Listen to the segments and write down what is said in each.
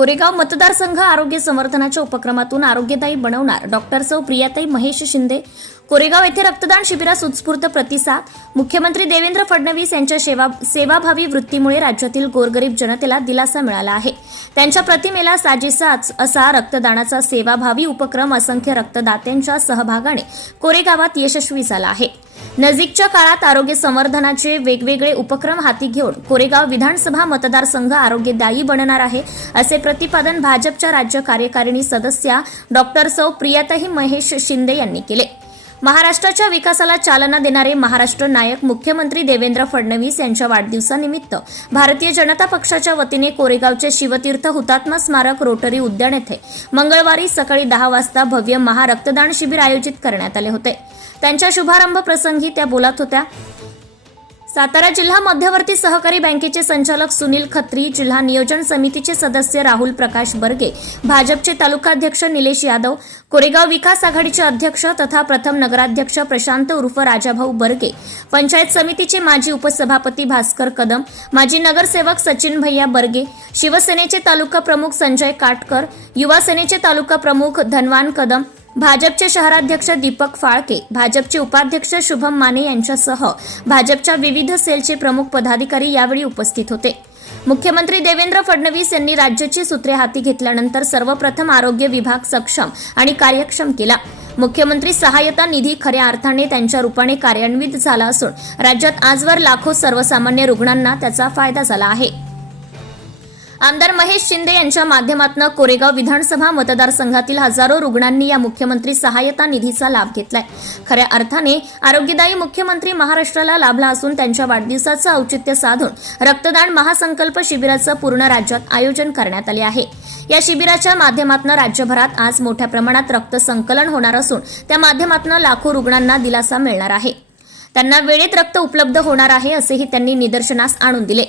कोरेगाव मतदारसंघ आरोग्य संवर्धनाच्या उपक्रमातून आरोग्यदायी बनवणार डॉक्टर सौ प्रियाताई महेश शिंदे। कोरेगाव येथे रक्तदान शिबिरास उत्स्फूर्त प्रतिसाद। मुख्यमंत्री देवेंद्र फडणवीस यांच्या सेवाभावी वृत्तीमुळे राज्यातील गोरगरीब जनतेला दिलासा मिळाला आहे। त्यांच्या प्रतिमेला साजेसाच असा रक्तदानाचा सेवाभावी उपक्रम असंख्य रक्तदात्यांच्या सहभागाने कोरेगावात यशस्वी झाला आहे। नजीकच्या काळात आरोग्य संवर्धनाचे वेगवेगळे उपक्रम हाती घेऊन कोरेगाव विधानसभा मतदारसंघ आरोग्यदायी बनणार आहे, असे प्रतिपादन भाजपच्या राज्य कार्यकारिणी सदस्या डॉक्टर सौ प्रियाताई महेश शिंदे यांनी केले। महाराष्ट्राच्या विकासाला चालना देणारे महाराष्ट्र नायक मुख्यमंत्री देवेंद्र फडणवीस यांच्या वाढदिवसानिमित्त भारतीय जनता पक्षाच्या वतीने कोरेगावचे शिवतीर्थ हुतात्मा स्मारक रोटरी उद्यान येथे मंगळवारी सकाळी 10 वाजता भव्य महारक्तदान शिबिर आयोजित करण्यात आले होते। त्यांच्या शुभारंभ प्रसंगी त्या बोलत होत्या। सातारा जिल्हा मध्यवर्ती सहकारी बँकेचे संचालक सुनील खत्री, जिल्हा नियोजन समितीचे सदस्य राहुल प्रकाश बर्गे, भाजपचे तालुकाध्यक्ष निलेश यादव, कोरेगाव विकास आघाडीचे अध्यक्ष तथा प्रथम नगराध्यक्ष प्रशांत उर्फ राजाभाऊ बर्गे, पंचायत समितीचे माजी उपसभापती भास्कर कदम, माजी नगरसेवक सचिन भैया बर्गे, शिवसेनेचे तालुका प्रमुख संजय काटकर, युवा सेनेचे तालुका प्रमुख धनवान कदम, भाजपचे शहराध्यक्ष दीपक फाळके, भाजपचे उपाध्यक्ष शुभम माने यांच्यासह भाजपच्या विविध सेलचे प्रमुख पदाधिकारी यावेळी उपस्थित होते। मुख्यमंत्री देवेंद्र फडणवीस यांनी राज्याची सूत्रे हाती घेतल्यानंतर सर्वप्रथम आरोग्य विभाग सक्षम आणि कार्यक्षम केला। मुख्यमंत्री सहायता निधी खऱ्या अर्थाने त्यांच्या रूपाने कार्यान्वित झाला असून राज्यात आजवर लाखो सर्वसामान्य रुग्णांना त्याचा फायदा झाला आहे। आमदार महेश शिंदे यांच्या माध्यमातून कोरेगाव विधानसभा मतदारसंघातील हजारो रुग्णांनी या मुख्यमंत्री सहायता निधीचा लाभ घेतलाय। खऱ्या अर्थाने आरोग्यदायी मुख्यमंत्री महाराष्ट्राला लाभला असून त्यांच्या वाढदिवसाचं औचित्य साधून रक्तदान महासंकल्प शिबिराचं पूर्ण राज्यात आयोजन करण्यात आले आहे। या शिबिराच्या माध्यमातून राज्यभरात आज मोठ्या प्रमाणात रक्त संकलन होणार असून त्या माध्यमातून लाखो रुग्णांना दिलासा मिळणार आहे। त्यांना वेळेत रक्त उपलब्ध होणार आहे असेही त्यांनी निदर्शनास आणून दिले।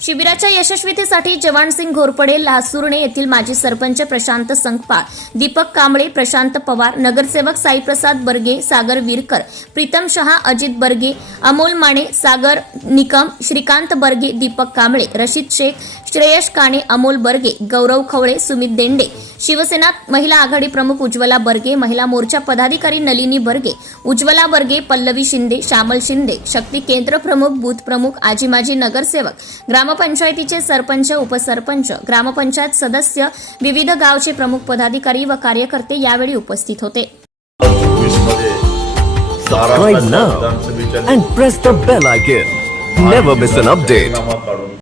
शिबिराच्या यशस्वीतेसाठी जवानसिंग घोरपडे, लासुर्णे येथील माजी सरपंच प्रशांत संकपाळ, दीपक कांबळे, प्रशांत पवार, नगरसेवक साईप्रसाद बर्गे, सागर विरकर, प्रीतम शहा, अजित बर्गे, अमोल माने, सागर निकम, श्रीकांत बर्गे, दीपक कांबळे, रशीद शेख, श्रेयश काणे, अमोल बर्गे, गौरव खवळे, सुमित देंडे, शिवसेना महिला आघाडी प्रमुख उज्ज्वला बर्गे, महिला मोर्चा पदाधिकारी नलिनी बर्गे, उज्ज्वला बर्गे, पल्लवी शिंदे, श्यामल शिंदे, शक्ती केंद्र प्रमुख, बूथ प्रमुख, आजी माजी नगरसेवक, ग्रामपंचायतीचे सरपंच, उपसरपंच, ग्रामपंचायत सदस्य, विविध गावचे प्रमुख पदाधिकारी व कार्यकर्ते यावेळी उपस्थित होते। Subscribe now and press the bell icon. Never miss an update.